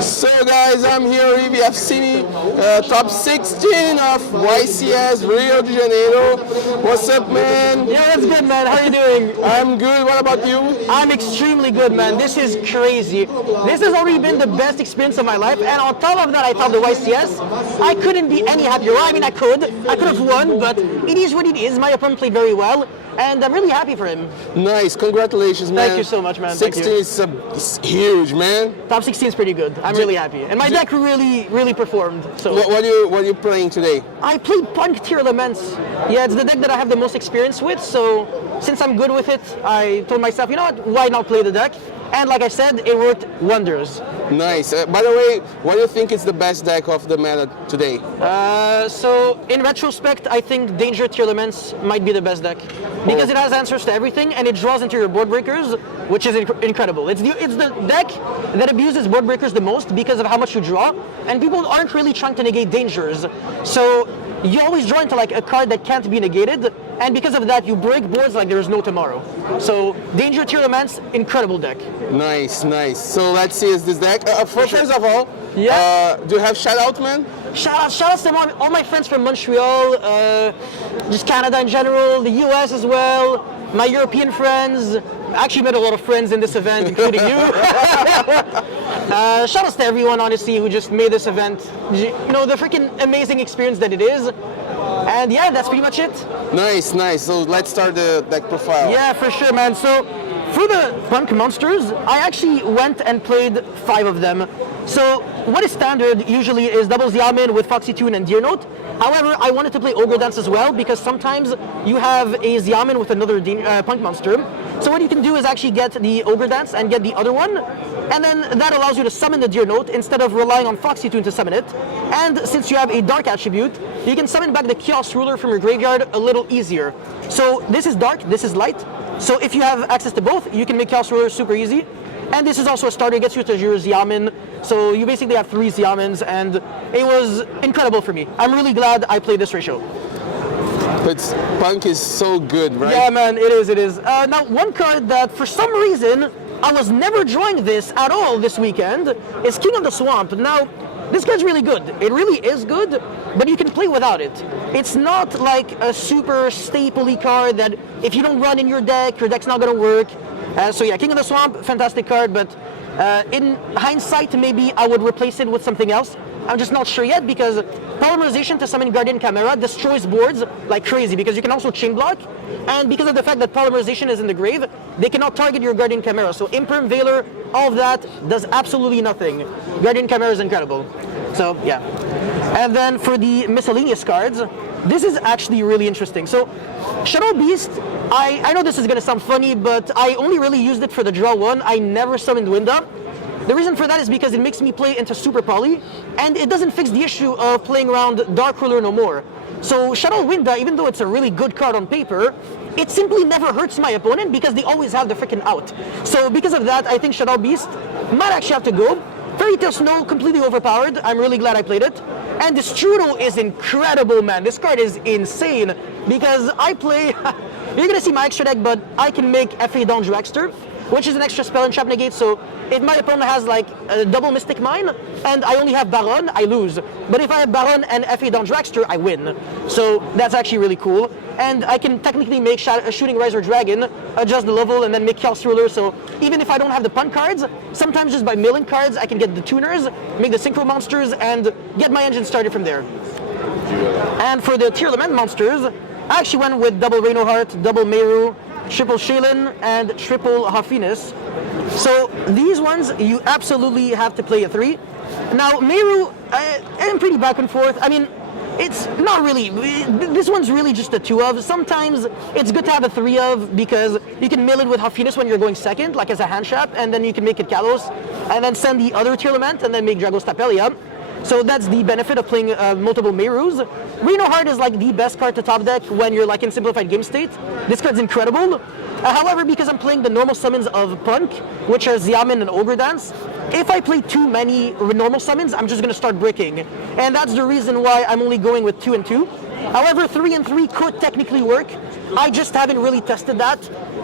So guys, I'm here with YACINE, top 16 of Ycs Rio de Janeiro. What's up, man? Yeah, that's good, man. How are you doing? I'm good. What about you? I'm extremely good, man. This is crazy. This has already been the best experience of my life, and on top of that, I thought the YCS, I couldn't be any happier. I mean, I could have won, but it is what it is. My opponent played very well, and I'm really happy for him. Nice. Congratulations, man. Thank you so much, man. 16 is huge, man. Top 16 is pretty good. I'm really happy, and my deck really performed. So what are you playing today? I played P.U.N.K Tearlaments. Yeah, it's the deck that I have the most experience with, so since I'm good with it, I told myself, you know what, why not play the deck? And like I said, it worked wonders. Nice. By the way, what do you think is the best deck of the meta today? So in retrospect, I think Danger Tearlaments might be the best deck because it has answers to everything and it draws into your board breakers, which is incredible. It's the deck that abuses board breakers the most because of how much you draw, and people aren't really trying to negate dangers. So you always draw into like a card that can't be negated, and because of that, you break boards like there's no tomorrow. So Danger Tearlaments, incredible deck. Nice, nice. So let's see, is this deck? First of all, yeah. Do you have shout out, man? Shout outs to all my friends from Montreal, just Canada in general, the US as well, my European friends. I actually met a lot of friends in this event, including you. Shout outs to everyone, honestly, who just made this event, you know, the freaking amazing experience that it is. And yeah, that's pretty much it. Nice, nice. So let's start the deck profile. Yeah, for sure, man. So for the P.U.N.K monsters, I actually went and played 5 of them. So what is standard usually is double Xiamen with Foxy Tune and Deer Note. However, I wanted to play Ogre Dance as well because sometimes you have a Xiamen with another P.U.N.K monster. So what you can do is actually get the Ogre Dance and get the other one, and then that allows you to summon the Deer Note instead of relying on Foxy Tune to summon it. And since you have a Dark attribute, you can summon back the Chaos Ruler from your graveyard a little easier. So this is Dark, this is Light. So if you have access to both, you can make Chaos Ruler super easy. And this is also a starter, gets you to your Xiamen. So you basically have 3 Xiamens, and it was incredible for me. I'm really glad I played this ratio. But P.U.N.K is so good, right? Yeah, man, it is, it is. Now, one card that for some reason I was never drawing this at all this weekend is King of the Swamp. Now, this card's really good. It really is good, but you can play without it. It's not like a super staple-y card that if you don't run in your deck's not gonna work. So yeah, King of the Swamp, fantastic card, but in hindsight, maybe I would replace it with something else. I'm just not sure yet because Polymerization to summon Guardian Chimera destroys boards like crazy because you can also chain block, and because of the fact that Polymerization is in the grave, they cannot target your Guardian Chimera. So Imperm, Veiler, all of that does absolutely nothing. Guardian Chimera is incredible. So yeah. And then for the miscellaneous cards, this is actually really interesting. So Shadow Beast, I know this is going to sound funny, but I only really used it for the draw 1. I never summoned Winda. The reason for that is because it makes me play into Super Poly, and it doesn't fix the issue of playing around Dark Ruler no more. So Shadow Winda, even though it's a really good card on paper, it simply never hurts my opponent because they always have the freaking out. So because of that, I think Shadow Beast might actually have to go. Fairy Tail Snow, completely overpowered. I'm really glad I played it. And this Strudo is incredible, man. This card is insane because I play... You're going to see my extra deck, but I can make F.A. Dawn Dragster, which is an extra spell and trap negate. So if my opponent has like a double Mystic Mine and I only have Baron, I lose. But if I have Baron and F.A. Dawn Dragster, I win. So that's actually really cool. And I can technically make Shooting Riser Dragon, adjust the level, and then make Chaos Ruler. So even if I don't have the P.U.N.K cards, sometimes just by milling cards, I can get the tuners, make the Synchro monsters, and get my engine started from there. And for the Tearlament monsters, I actually went with double Reinoheart, double Meru, triple Shaylin, and triple Haffinis. So these ones, you absolutely have to play a 3. Now, Meru, I'm pretty back and forth. I mean, it's not really, this one's really just a 2 of. Sometimes it's good to have a 3 of because you can mill it with Haffinis when you're going second, like as a hand trap, and then you can make it Kalos, and then send the other Tearlament, and then make Dragos Tapelia. So that's the benefit of playing multiple Merus. Reinoheart is like the best card to top deck when you're like in simplified game state. This card's incredible. However, because I'm playing the normal summons of P.U.N.K, which are Xiamen and Ogre Dance, if I play too many normal summons, I'm just going to start bricking. And that's the reason why I'm only going with 2 and 2. However, 3 and 3 could technically work. I just haven't really tested that.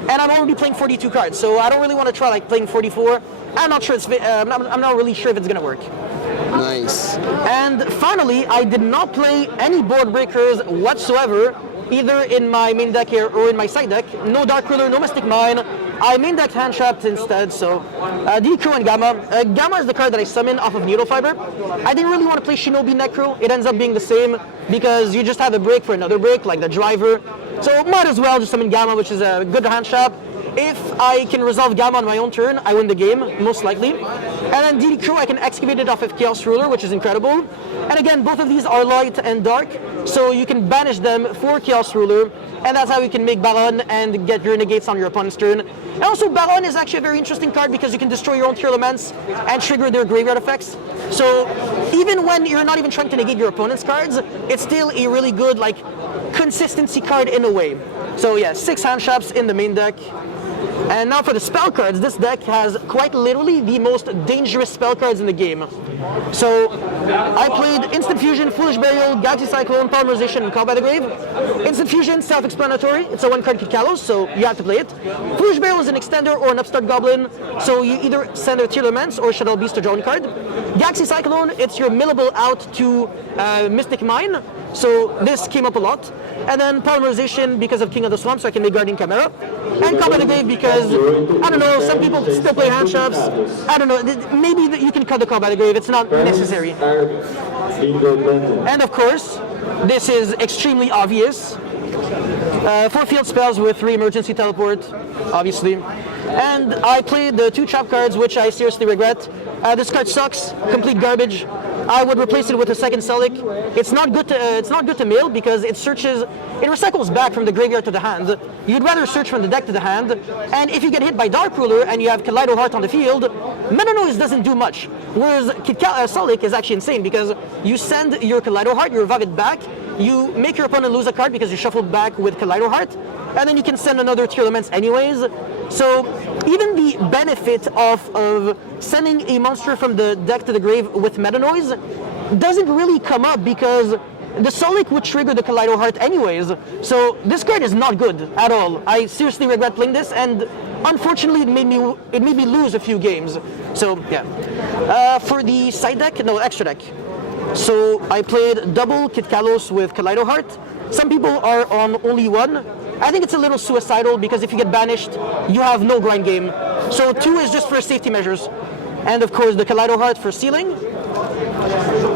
and I'm already playing 42 cards, so I don't really want to try like playing 44. I'm not sure I'm not really sure if it's gonna work. Nice. And finally, I did not play any board breakers whatsoever, either in my main deck here or in my side deck. No Dark Ruler, no Mystic Mine. I main decked Hand Trapped instead, so Yugioh and Gamma. Gamma is the card that I summon off of Needle Fiber. I didn't really want to play Shinobi Necro. It ends up being the same because you just have a break for another break, like the Driver. So might as well just summon Gamma, which is a good hand trap. If I can resolve Gamma on my own turn, I win the game, most likely. And then Yugioh, I can excavate it off of Chaos Ruler, which is incredible. And again, both of these are light and dark, so you can banish them for Chaos Ruler, and that's how you can make Baron and get your negates on your opponent's turn. And also, Baron is actually a very interesting card because you can destroy your own Tearlaments and trigger their graveyard effects. So even when you're not even trying to negate your opponent's cards, it's still a really good, like, consistency card in a way. So yeah, 6 hand traps in the main deck. And now for the spell cards, this deck has quite literally the most dangerous spell cards in the game. So I played Instant Fusion, Foolish Burial, Galaxy Cyclone, Polymerization, and Call by the Grave. Instant Fusion, self-explanatory. It's a 1-card Kalos, so you have to play it. Foolish Burial is an extender or an upstart goblin, so you either send a Tearlaments or Shadow Beast to draw one card. Galaxy Cyclone, it's your millable out to Mystic Mine, so this came up a lot. And then Polymerization because of King of the Swamp, so I can make Guardian Chimera. And Call by the Grave because, I don't know, some people still play hand traps. I don't know, maybe you can cut the Call by the Grave, it's not necessary. And of course, this is extremely obvious. 4 field spells with 3 emergency teleport, obviously. And I played the 2 trap cards, which I seriously regret. This card sucks, complete garbage. I would replace it with a second Sulik. It's not good to mill because it recycles back from the graveyard to the hand. You'd rather search from the deck to the hand. And if you get hit by Dark Ruler and you have Kaleido Heart on the field, Meta Noise doesn't do much. Whereas Sulik is actually insane because you send your Kaleido Heart, you revive it back, you make your opponent lose a card because you shuffled back with Kaleido Heart, and then you can send another Tearlaments anyways. So even the benefit of sending a monster from the deck to the grave with Meta Noise doesn't really come up because the Sulik would trigger the Kaleido Heart anyways. So this card is not good at all. I seriously regret playing this, and unfortunately it made me lose a few games. So yeah. For the side deck, no, extra deck. So I played double Kit Kalos with Kaleido Heart. Some people are on only 1. I think it's a little suicidal because if you get banished, you have no grind game. So 2 is just for safety measures. And of course the Kaleido Heart for sealing.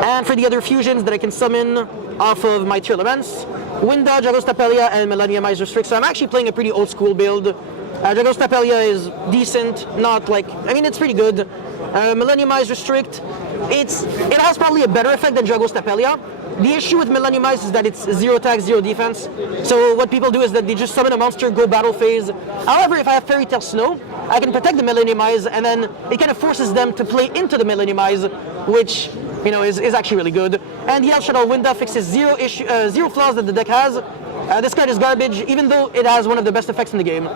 And for the other fusions that I can summon off of my Tearlaments, Winda, Dragostapelia, and Millenniumize Restrict. So I'm actually playing a pretty old school build. Dragostapelia is decent, not like, I mean it's pretty good. Millenniumize Restrict, it has probably a better effect than Dragostapelia. The issue with Millenniumize is that it's 0 attack, 0 defense. So what people do is that they just summon a monster, go battle phase. However, if I have Fairy Tale Snow, I can protect the Millenniumize, and then it kind of forces them to play into the Millenniumize, which, you know, is actually really good. And the El Shadow Winda fixes 0 flaws that the deck has. This card is garbage, even though it has one of the best effects in the game.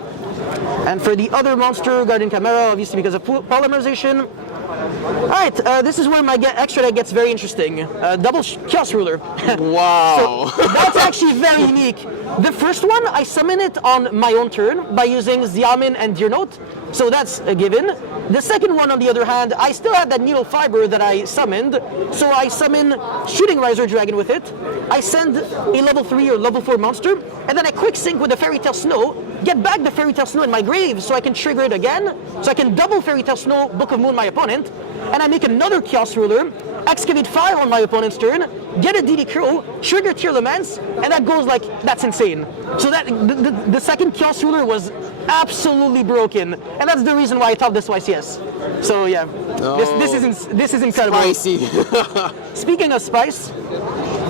And for the other monster, Guardian Chimera, obviously because of Polymerization. Alright, this is where my extra deck gets very interesting. Double Chaos Ruler. Wow. So that's actually very unique. The first one, I summon it on my own turn by using Xiamen and Deer Note, so that's a given. The second one, on the other hand, I still have that Needle Fiber that I summoned, so I summon Shooting Riser Dragon with it. I send a level 3 or level 4 monster, and then I quick sync with the Fairy Tale Snow, get back the Fairy Tale Snow in my grave so I can trigger it again, so I can double Fairy Tale Snow, Book of Moon my opponent, and I make another Chaos Ruler, excavate 5 on my opponent's turn, get a DD Crow, trigger Tearlaments, and that goes like, that's insane. So that the second Chaos Ruler was absolutely broken, and that's the reason why I topped this YCS. So yeah, this is incredible. Spicy. Speaking of spice,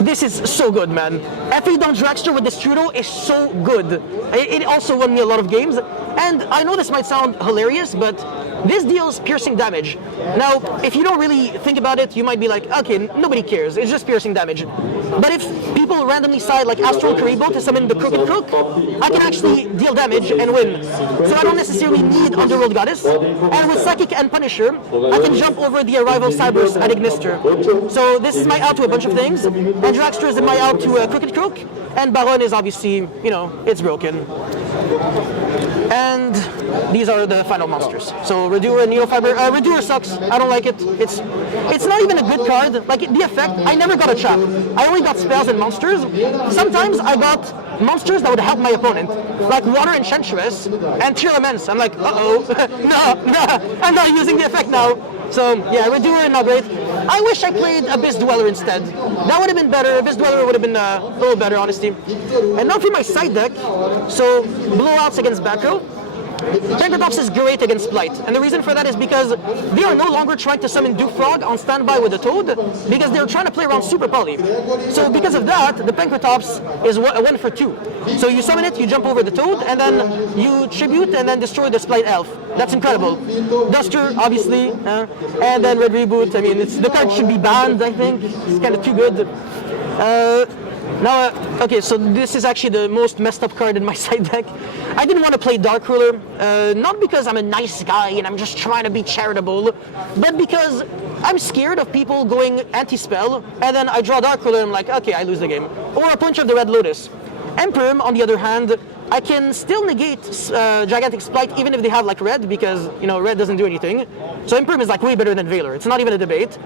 this is so good, man. FA Don Dragster with this Trudeau is so good. It also won me a lot of games, and I know this might sound hilarious, but this deals piercing damage. Now, if you don't really think about it, you might be like, okay, nobody cares, it's just piercing damage. But if people randomly side like Astral Karibo to summon the Crooked Crook, I can actually deal damage and win. So I don't necessarily need Underworld Goddess. And with Psychic and Punisher, I can jump over the Arrival Cyberse at Ignister. So this is my out to a bunch of things, and Dragster is my out to Crooked Crook, and Baron is obviously, you know, it's broken. And these are the final monsters. So Redoer and Neofiber. Redoer sucks. I don't like it. It's not even a good card. Like the effect, I never got a trap. I only got spells and monsters. Sometimes I got monsters that would help my opponent, like Water Enchantress and Tearlaments. I'm like, uh-oh, no, I'm not using the effect now. So yeah, Redoer not great. I wish I played Abyss Dweller instead. That would have been better. Abyss Dweller would have been a little better, honestly. And now for my side deck. So blowouts against back row. Pancratops is great against Blight, and the reason for that is because they are no longer trying to summon Duke Frog on standby with the Toad, because they're trying to play around Super Poly. So because of that, the Pancratops is a 1 for 2. So you summon it, you jump over the Toad, and then you tribute and then destroy the Blight Elf. That's incredible. Duster, obviously, and then Red Reboot. I mean, the card should be banned, I think. It's kind of too good. Now, okay, so this is actually the most messed up card in my side deck. I didn't want to play Dark Ruler, not because I'm a nice guy and I'm just trying to be charitable, but because I'm scared of people going anti-spell, and then I draw Dark Ruler and I'm like, okay, I lose the game. Or a punch of the Red Lotus. Emperor, on the other hand, I can still negate Gigantic Splight even if they have like red, because, you know, red doesn't do anything. So Emperor is like way better than Valor. It's not even a debate.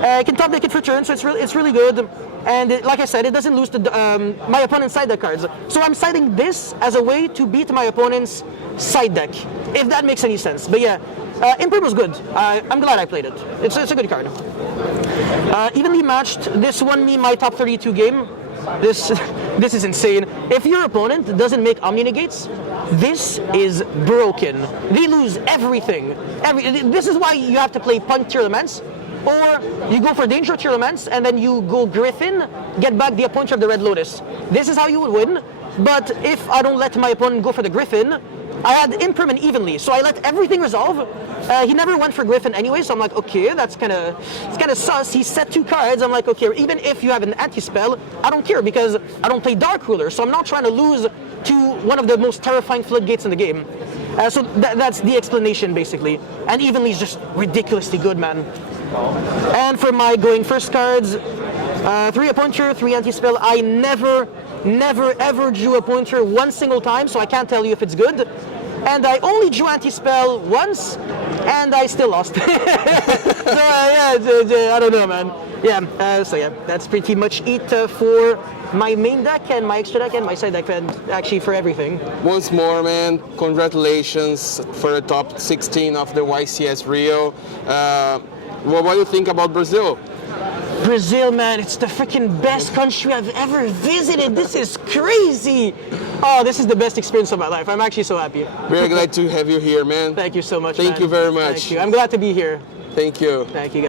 I can top deck it for turn, so it's really good. And like I said, it doesn't lose to my opponent's side deck cards. So I'm citing this as a way to beat my opponent's side deck, if that makes any sense. But yeah, Imperm was good. I'm glad I played it. It's a good card. Evenly matched. This won me my top 32 game. This is insane. If your opponent doesn't make Omni Negates, this is broken. They lose everything. This is why you have to play Punt Tearlaments, or you go for Danger Tearlaments and then you go Griffin, get back the Punch of the Red Lotus. This is how you would win. But if I don't let my opponent go for the Griffin, I had Imperman evenly, so I let everything resolve. He never went for Griffin anyway, so I'm like, okay, it's kind of sus. He set 2 cards. I'm like, okay, even if you have an anti-spell, I don't care because I don't play Dark Ruler, so I'm not trying to lose to one of the most terrifying floodgates in the game. So that's the explanation, basically. And evenly is just ridiculously good, man. And for my going first cards, 3 a Pointer, 3 anti-spell. I never ever drew a Pointer one single time, so I can't tell you if it's good. And I only drew anti-spell once, and I still lost. So yeah, I don't know, man. Yeah, so yeah, that's pretty much it for my main deck and my extra deck and my side deck, and actually for everything. Once more, man, congratulations for the top 16 of the YCS Rio. What do you think about Brazil? Brazil, man, it's the freaking best country I've ever visited. This is crazy. Oh, this is the best experience of my life. I'm actually so happy. Very glad to have you here, man. Thank you so much, Thank you very much. Thank you. I'm glad to be here. Thank you. Thank you, guys.